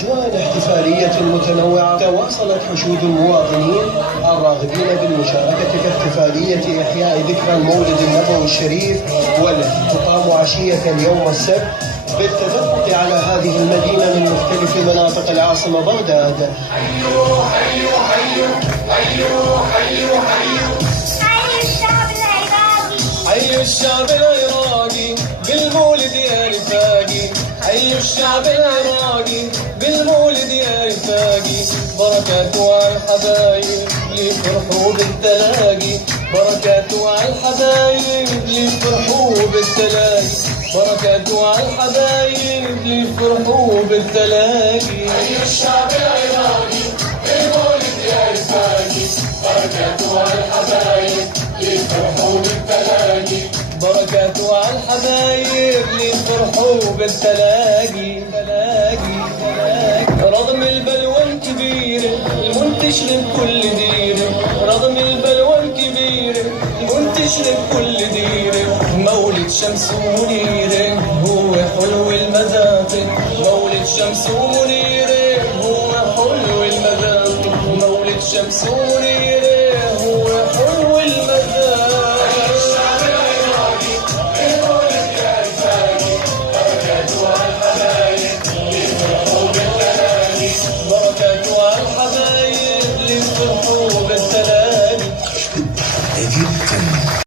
الأجواء الاحتفالية المتنوعة تواصلت حشود المواطنين الراغبين بالمشاركة في احتفالية إحياء ذكرى المولد النبوي الشريف والتي تقام عشية يوم السبت بالتدفق على هذه المدينة من مختلف مناطق العاصمة بغداد. حيوا حيوا حيوا حيوا حيوا حيوا حيوا الشعب العراقي بالمولد يا رفاقي. حيوا الشعب العراقي بالمولد يا رفاقي. بركاته على الحبايب يفرحوا بالتلاقي. بركاته على الحبايب يفرحوا بالتلاقي. بركاته على الحبايب يفرحوا بالتلاقي. حيوا الشعب العراقي بالمولد يا رفاقي. بركاته على الحبايب يفرحوا بالتلاقي. بركاته على الحبايب يفرحوا بالتلاقي. رغم البلوى الكبيرة المنتشرة بكل ديرة. رغم البلوى الكبيرة المنتشرة بكل ديرة. مولد شمس ومنيرة هو حلو المذاق. مولد شمس ومنيرة هو حلو المذاق. مولد شمس ومنيرة